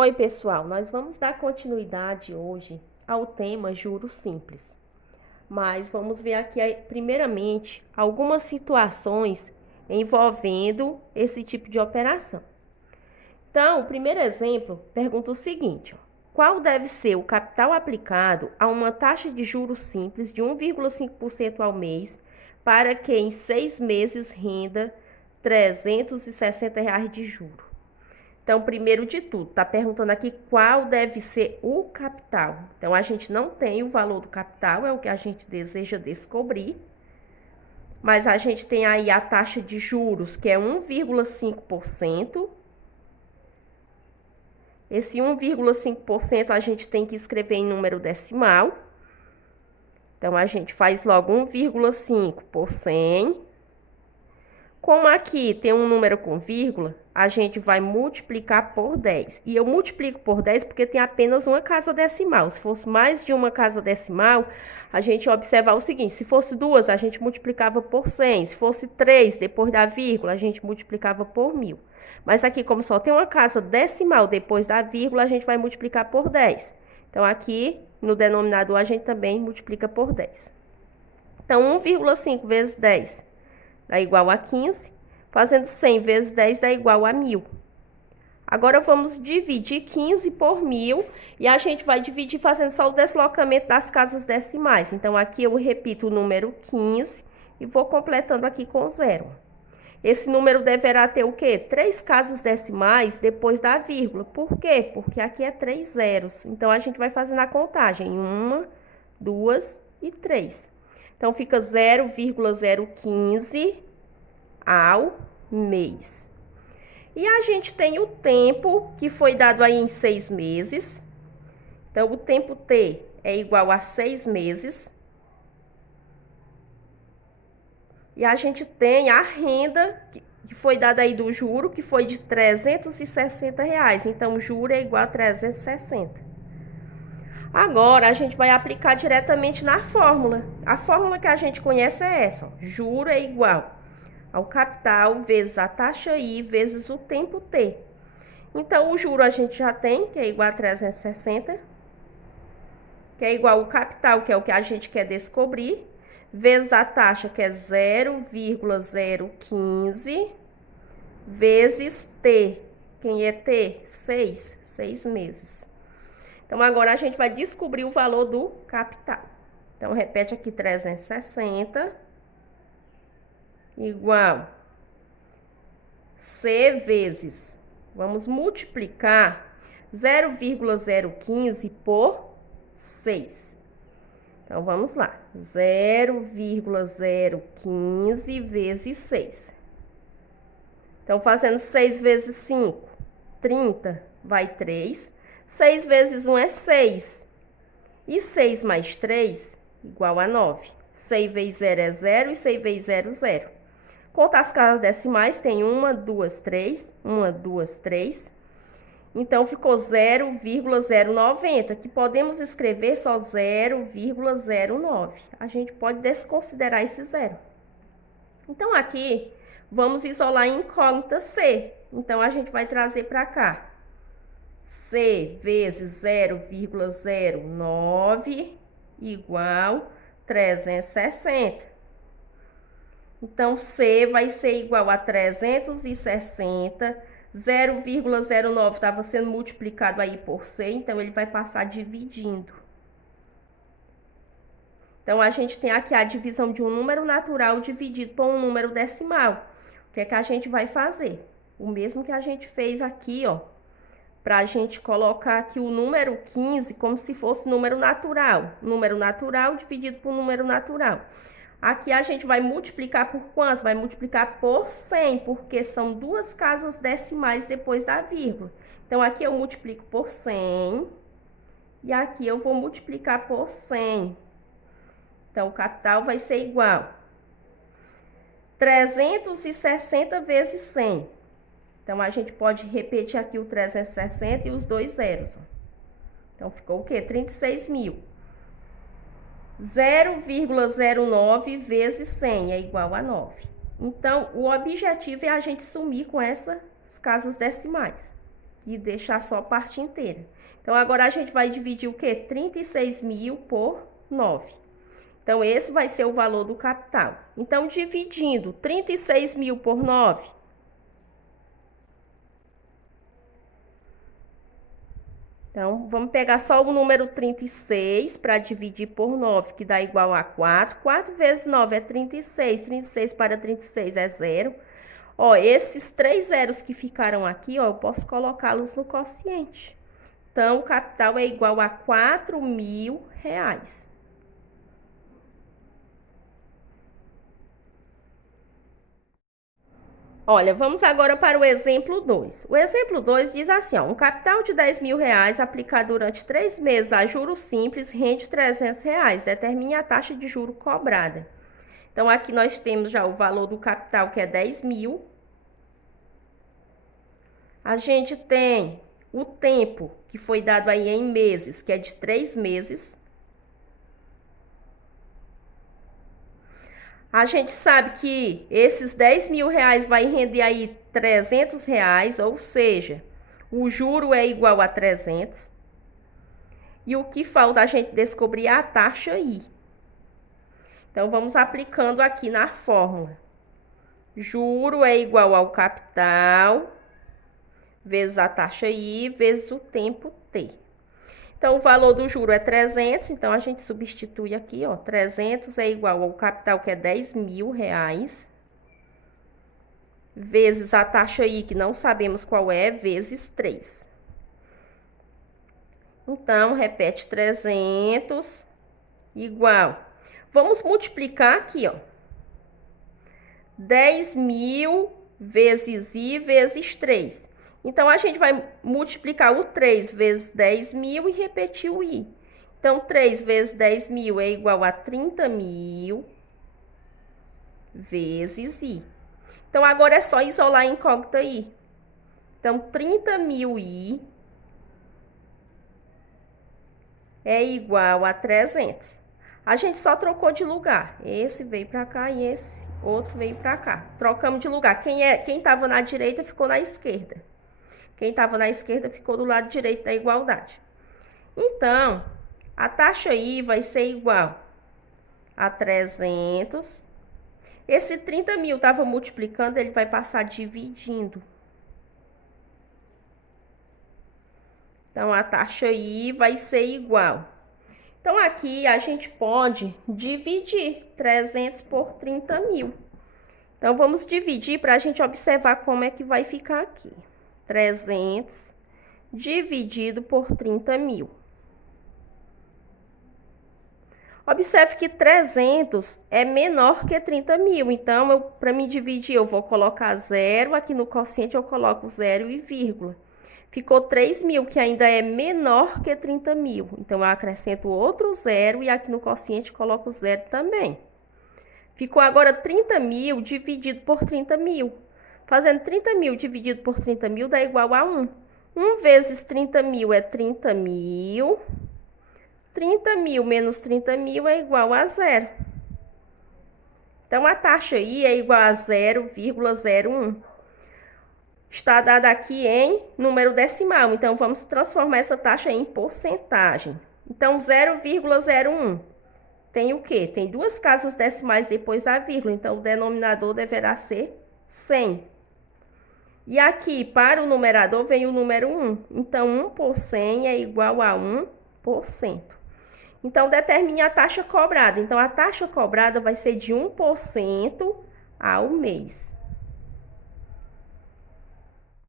Oi, pessoal, nós vamos dar continuidade hoje ao tema juros simples. Mas vamos ver aqui, primeiramente, algumas situações envolvendo esse tipo de operação. Então, o primeiro exemplo pergunta o seguinte: qual deve ser o capital aplicado a uma taxa de juros simples de 1,5% ao mês para que em 6 meses renda R$ 360 de juros? Então, primeiro de tudo, está perguntando aqui qual deve ser o capital. Então, a gente não tem o valor do capital, é o que a gente deseja descobrir. Mas a gente tem aí a taxa de juros, que é 1,5%. Esse 1,5% a gente tem que escrever em número decimal. Então, a gente faz logo 1,5 por 100. Como aqui tem um número com vírgula, a gente vai multiplicar por 10. E eu multiplico por 10 porque tem apenas uma casa decimal. Se fosse mais de uma casa decimal, a gente ia observar o seguinte: se fosse duas, a gente multiplicava por 100. Se fosse 3, depois da vírgula, a gente multiplicava por 1000. Mas aqui, como só tem uma casa decimal depois da vírgula, a gente vai multiplicar por 10. Então, aqui no denominador, a gente também multiplica por 10. Então, 1,5 vezes 10 dá igual a 15. Fazendo 100 vezes 10 dá igual a 1000. Agora, vamos dividir 15 por 1000 e a gente vai dividir fazendo só o deslocamento das casas decimais. Então, aqui eu repito o número 15 e vou completando aqui com 0. Esse número deverá ter o quê? 3 casas decimais depois da vírgula. Por quê? Porque aqui é 3 zeros. Então, a gente vai fazendo a contagem. 1, 2 e 3. Então, fica 0,015 ao mês. E a gente tem o tempo, que foi dado aí em 6 meses. Então, o tempo T é igual a 6 meses. E a gente tem a renda, que foi dada aí do juro, que foi de R$ 360. Então, o juro é igual a 360. Agora, a gente vai aplicar diretamente na fórmula. A fórmula que a gente conhece é essa, ó. Juro é igual ao capital vezes a taxa I vezes o tempo T. Então, o juro a gente já tem, que é igual a 360, que é igual ao capital, que é o que a gente quer descobrir, vezes a taxa, que é 0,015, vezes T. Quem é T? 6 meses. Então, agora a gente vai descobrir o valor do capital. Então, repete aqui, 360 igual C vezes, vamos multiplicar 0,015 por 6. Então, vamos lá, 0,015 vezes 6. Então, fazendo 6 vezes 5, 30, vai 3. 6 vezes 1 é 6. E 6 mais 3, igual a 9. 6 vezes 0 é 0 e 6 vezes 0, 0. Conta as casas decimais, tem 1, 2, 3. 1, 2, 3. Então, ficou 0,090, que podemos escrever só 0,09. A gente pode desconsiderar esse zero. Então, aqui, vamos isolar a incógnita C. Então, a gente vai trazer para cá. C vezes 0,09 igual 360. Então, C vai ser igual a 360. 0,09 estava sendo multiplicado aí por C, então ele vai passar dividindo. Então, a gente tem aqui a divisão de um número natural dividido por um número decimal. O que é que a gente vai fazer? O mesmo que a gente fez aqui, ó. Para a gente colocar aqui o número 15 como se fosse número natural. Número natural dividido por número natural. Aqui a gente vai multiplicar por quanto? Vai multiplicar por 100, porque são duas casas decimais depois da vírgula. Então, aqui eu multiplico por 100 e aqui eu vou multiplicar por 100. Então, o capital vai ser igual 360 vezes 100. Então, a gente pode repetir aqui o 360 e os dois zeros. Então, ficou o quê? 36.000. 0,09 vezes 100 é igual a 9. Então, o objetivo é a gente sumir com essas casas decimais. e deixar só a parte inteira. Então, agora a gente vai dividir o quê? 36.000 por 9. Então, esse vai ser o valor do capital. Então, dividindo 36.000 por 9... Então, vamos pegar só o número 36 para dividir por 9, que dá igual a 4. 4 vezes 9 é 36. 36 para 36 é 0. Ó, esses 3 zeros que ficaram aqui, ó, eu posso colocá-los no quociente. Então, o capital é igual a R$ 4.000. Olha, vamos agora para o exemplo 2. O exemplo 2 diz assim, ó, um capital de R$ 10.000 aplicado durante 3 meses a juros simples rende R$ 300. Determine a taxa de juro cobrada. Então, aqui nós temos já o valor do capital, que é 10.000. A gente tem o tempo, que foi dado aí em meses, que é de 3 meses. A gente sabe que esses R$ 10.000 vai render aí R$ 300, ou seja, o juro é igual a 300. E o que falta a gente descobrir é a taxa I. Então, vamos aplicando aqui na fórmula. Juro é igual ao capital vezes a taxa I vezes o tempo T. Então, o valor do juro é 300, então a gente substitui aqui, ó, 300 é igual ao capital, que é R$ 10.000, vezes a taxa I, que não sabemos qual é, vezes 3. Então, repete 300 igual. Vamos multiplicar aqui, ó. 10.000 vezes I vezes 3. Então, a gente vai multiplicar o 3 vezes 10.000 e repetir o I. Então, 3 vezes 10.000 é igual a 30.000 vezes I. Então, agora é só isolar a incógnita I. Então, 30.000 I é igual a 300. A gente só trocou de lugar. Esse veio para cá e esse outro veio para cá. Trocamos de lugar. Quem estava na direita ficou na esquerda. Quem estava na esquerda ficou do lado direito da igualdade. Então, a taxa I vai ser igual a 300. Esse 30.000 estava multiplicando, ele vai passar dividindo. Então, a taxa I vai ser igual. Então, aqui a gente pode dividir 300 por 30.000. Então, vamos dividir para a gente observar como é que vai ficar aqui. 300 dividido por 30.000. Observe que 300 é menor que 30.000. Então, para me dividir, eu vou colocar 0. Aqui no quociente, eu coloco 0 e vírgula. Ficou 3.000, que ainda é menor que 30.000. Então, eu acrescento outro 0 e aqui no quociente coloco 0 também. Ficou agora 30.000 dividido por 30.000. Fazendo 30.000 dividido por 30.000 dá igual a 1. 1 vezes 30.000 é 30.000. 30.000 menos 30.000 é igual a 0. Então, a taxa I é igual a 0,01. Está dada aqui em número decimal. Então, vamos transformar essa taxa em porcentagem. Então, 0,01 tem o quê? Tem duas casas decimais depois da vírgula. Então, o denominador deverá ser 100. E aqui, para o numerador, vem o número 1. Então, 1 por 100 é igual a 1%. Então, determine a taxa cobrada. Então, a taxa cobrada vai ser de 1% ao mês.